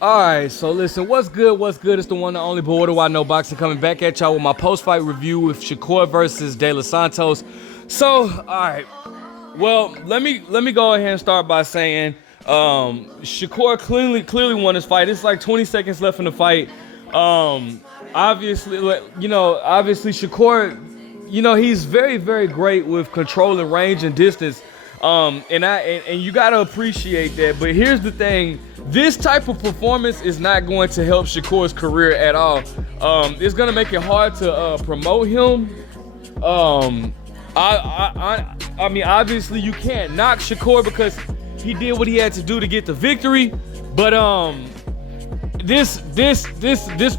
All right, so listen, what's good? What's good? It's the one and only boy. What do I know? Boxing coming back at y'all with my post-fight review with Shakur versus De Los Santos. So, all right, well, let me go ahead and start by saying, Shakur clearly won this fight. It's like 20 seconds left in the fight. Obviously, obviously Shakur, he's very great with controlling range and distance. And you gotta appreciate that. But here's the thing: this type of performance is not going to help Shakur's career at all. It's gonna make it hard to promote him. I mean, obviously you can't knock Shakur because he did what he had to do to get the victory. But this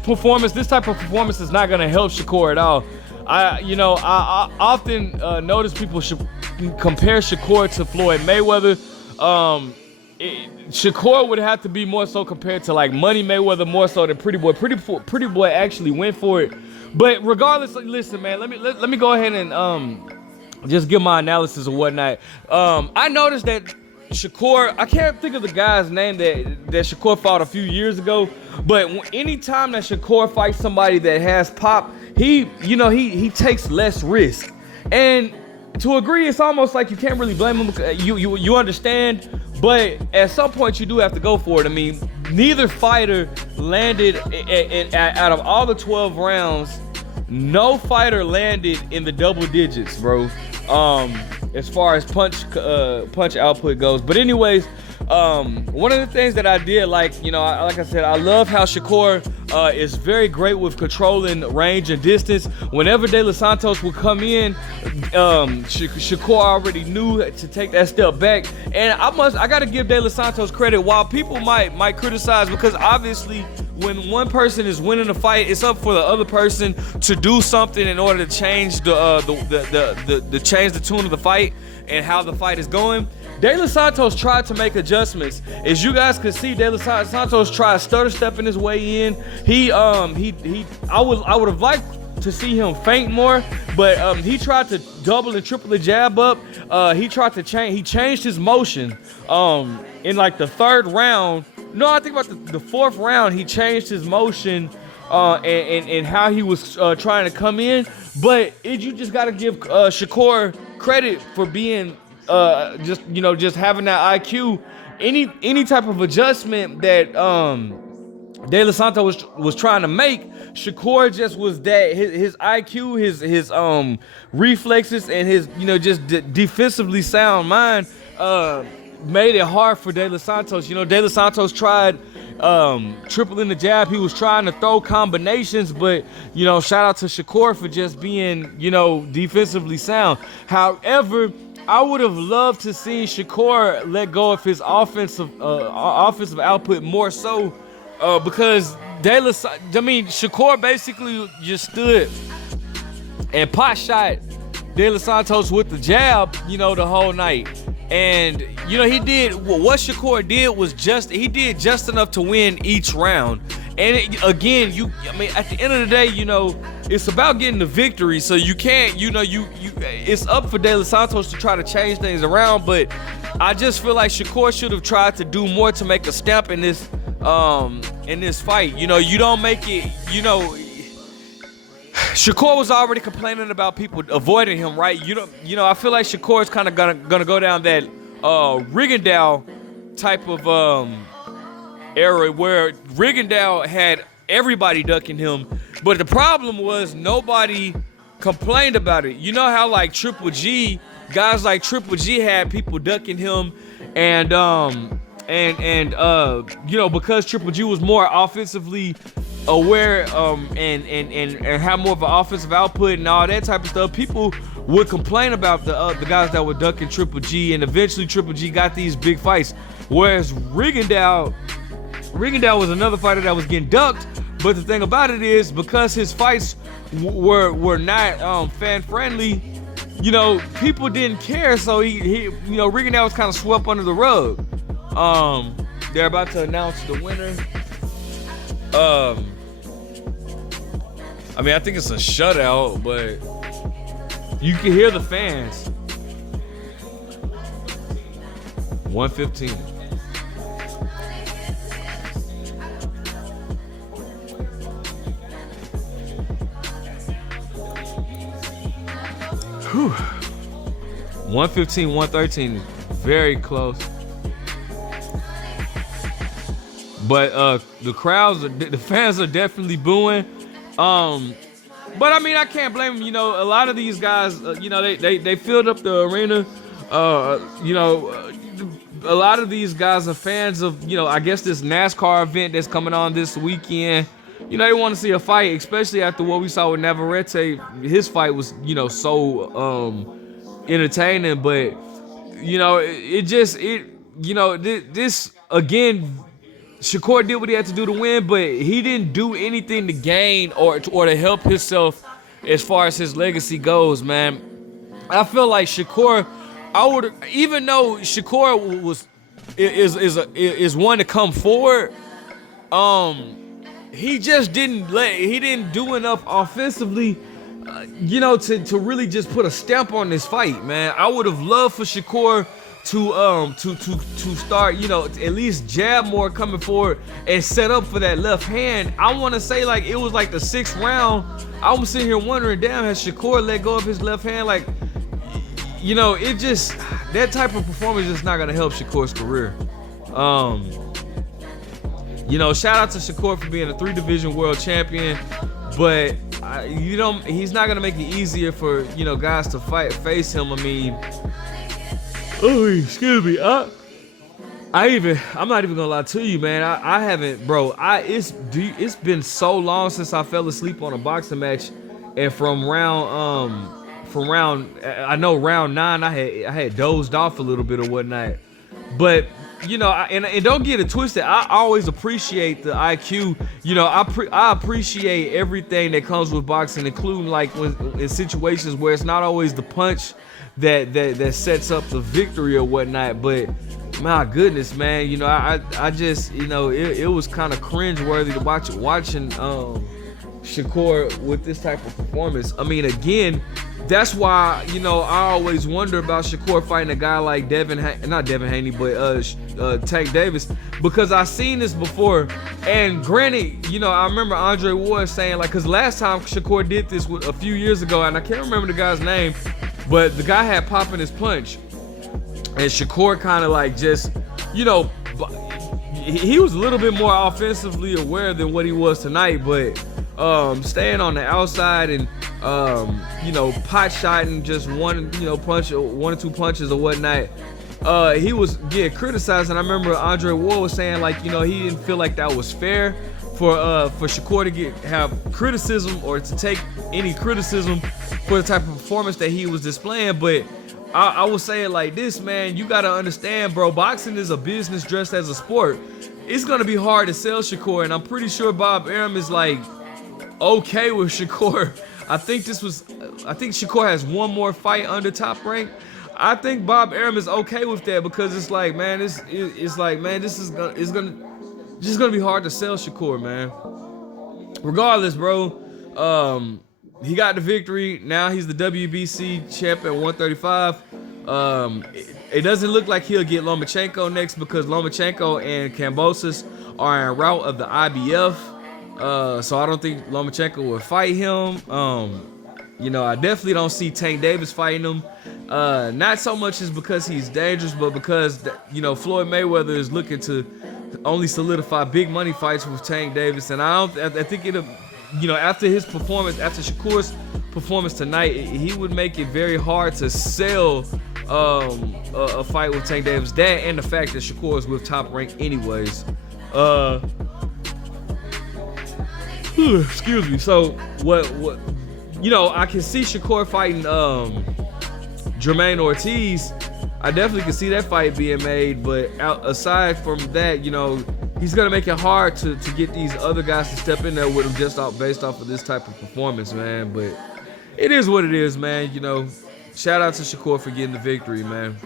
performance, this type of performance is not gonna help Shakur at all. I often notice people should compare Shakur to Floyd Mayweather. Shakur would have to be more so compared to like Money Mayweather more so than Pretty Boy. Pretty Boy actually went for it. But regardless, listen, man, let me go ahead and just give my analysis or whatnot. I noticed that Shakur, I can't think of the guy's name that Shakur fought a few years ago, but anytime that Shakur fights somebody that has pop, he takes less risk. And to agree, it's almost like you can't really blame him. You understand, but at some point you do have to go for it. I mean, neither fighter landed out of all the 12 rounds. No fighter landed in the double digits, bro. As far as punch output goes. But anyways, one of the things that I did like I said, I love how Shakur is very great with controlling range and distance. Whenever De Los Santos would come in, Shakur already knew to take that step back. And I gotta give De Los Santos credit. While people might criticize, because obviously when one person is winning a fight, it's up for the other person to do something in order to change change the tune of the fight and how the fight is going. De Los Santos tried to make adjustments. As you guys can see, De Los Santos tried stutter stepping his way in. I would have liked to see him feint more, but he tried to double and triple the jab up. He changed his motion in like the third round. No, I think about the fourth round, he changed his motion and how he was trying to come in. But you just got to give Shakur credit for being just having that IQ. Any type of adjustment that De Los Santos was trying to make, Shakur just was that his IQ, his reflexes, and his just defensively sound mind made it hard for De Los Santos. De Los Santos tried tripling the jab. He was trying to throw combinations, but shout out to Shakur for just being defensively sound. However, I would have loved to see Shakur let go of his offensive output more so, because Shakur basically just stood and pot shot De Los Santos with the jab, the whole night. And he did what Shakur did was he did just enough to win each round. And at the end of the day, it's about getting the victory. So you can't, it's up for De Los Santos to try to change things around. But I just feel like Shakur should have tried to do more to make a stamp in this fight. You don't make it, Shakur was already complaining about people avoiding him, right? I feel like Shakur is kind of gonna go down that Rigondeaux type of era where Rigondeaux had everybody ducking him, but the problem was nobody complained about it. You know how like guys like Triple G had people ducking him, and because Triple G was more offensively aware and have more of an offensive output and all that type of stuff, people would complain about the guys that were ducking Triple G, and eventually Triple G got these big fights. Whereas Rigondeaux was another fighter that was getting ducked, but the thing about it is, because his fights were not fan friendly, people didn't care, so he Rigondeaux was kind of swept under the rug. They're about to announce the winner. I think it's a shutout, but you can hear the fans. 115. Whew. 115, 113, very close. But the crowds, the fans are definitely booing. But I mean, I can't blame them. You know, a lot of these guys, you know, they filled up the arena. You know, a lot of these guys are fans of, you know, I guess this NASCAR event that's coming on this weekend. You know, they want to see a fight, especially after what we saw with Navarrete. His fight was, you know, so entertaining, but you know, you know, this again. Shakur did what he had to do to win, but he didn't do anything to gain or to help himself as far as his legacy goes, man. I feel like Shakur, even though Shakur is one to come forward, he just didn't do enough offensively, you know, to really just put a stamp on this fight, man. I would have loved for Shakur to start, you know, at least jab more coming forward and set up for that left hand. I want to say, like, it was like the 6th round. I was sitting here wondering, damn, has Shakur let go of his left hand? Like, you know, it just, that type of performance is not gonna help Shakur's career. You know, shout out to Shakur for being a 3-division world champion, but he's not gonna make it easier for, you know, guys to face him. I mean, oh, excuse me. I'm not even gonna lie to you, man. I haven't, bro. It's been so long since I fell asleep on a boxing match, and from round, I know round 9, I had dozed off a little bit or whatnot. But you know, and don't get it twisted. I always appreciate the IQ. You know, I appreciate everything that comes with boxing, including like in situations where it's not always the punch that sets up the victory or whatnot. But my goodness, man, you know, I just, you know, it was kind of cringe-worthy to watching Shakur with this type of performance. I mean, again, that's why, you know, I always wonder about Shakur fighting a guy like not Devin Haney, but Tank Davis, because I've seen this before. And granted, you know, I remember Andre Ward saying, like, because last time Shakur did this a few years ago, and I can't remember the guy's name, but the guy had popping his punch, and Shakur kind of like just, you know, he was a little bit more offensively aware than what he was tonight, but staying on the outside and you know, pot shotting just one or two punches or whatnot. He was getting criticized, and I remember Andre Ward was saying, like, you know, he didn't feel like that was fair for Shakur to have criticism or to take any criticism for the type of performance that he was displaying. But I will say it like this, man. You gotta understand, bro. Boxing is a business dressed as a sport. It's gonna be hard to sell Shakur, and I'm pretty sure Bob Arum is like okay with Shakur. I think Shakur has one more fight under Top Rank. I think Bob Arum is okay with that, because it's like, man, it's like, man, this is gonna be hard to sell Shakur, man. Regardless, bro, he got the victory. Now he's the WBC champ at 135. It doesn't look like he'll get Lomachenko next, because Lomachenko and Kambosos are en route of the IBF. So I don't think Lomachenko will fight him. You know, I definitely don't see Tank Davis fighting him. Not so much as because he's dangerous, but because, you know, Floyd Mayweather is looking to only solidify big money fights with Tank Davis, and I think it'll, you know, after Shakur's performance tonight, he would make it very hard to sell a fight with Tank Davis. That and the fact that Shakur is with Top Rank anyways. Excuse me. So what? You know, I can see Shakur fighting Jermaine Ortiz. I definitely can see that fight being made. But aside from that, you know, he's gonna make it hard to get these other guys to step in there with him just based off of this type of performance, man. But it is what it is, man. You know, shout out to Shakur for getting the victory, man.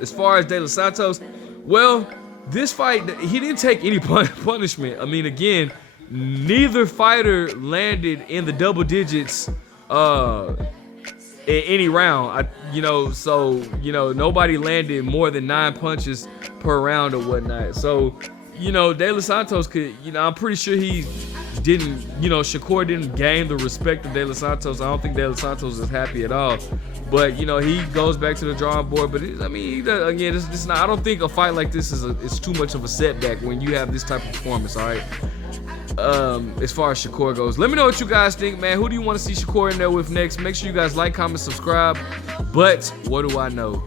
As far as De Los Santos, well, this fight, he didn't take any punishment. I mean, again, neither fighter landed in the double digits in any round. So nobody landed more than 9 punches per round or whatnot. So, you know, De Los Santos could, you know, I'm pretty sure he didn't, you know, Shakur didn't gain the respect of De Los Santos. I don't think De Los Santos is happy at all. But, you know, he goes back to the drawing board. But, again, it's not, I don't think a fight like this is too much of a setback when you have this type of performance, all right? As far as Shakur goes. Let me know what you guys think, man. Who do you want to see Shakur in there with next? Make sure you guys like, comment, subscribe. But what do I know?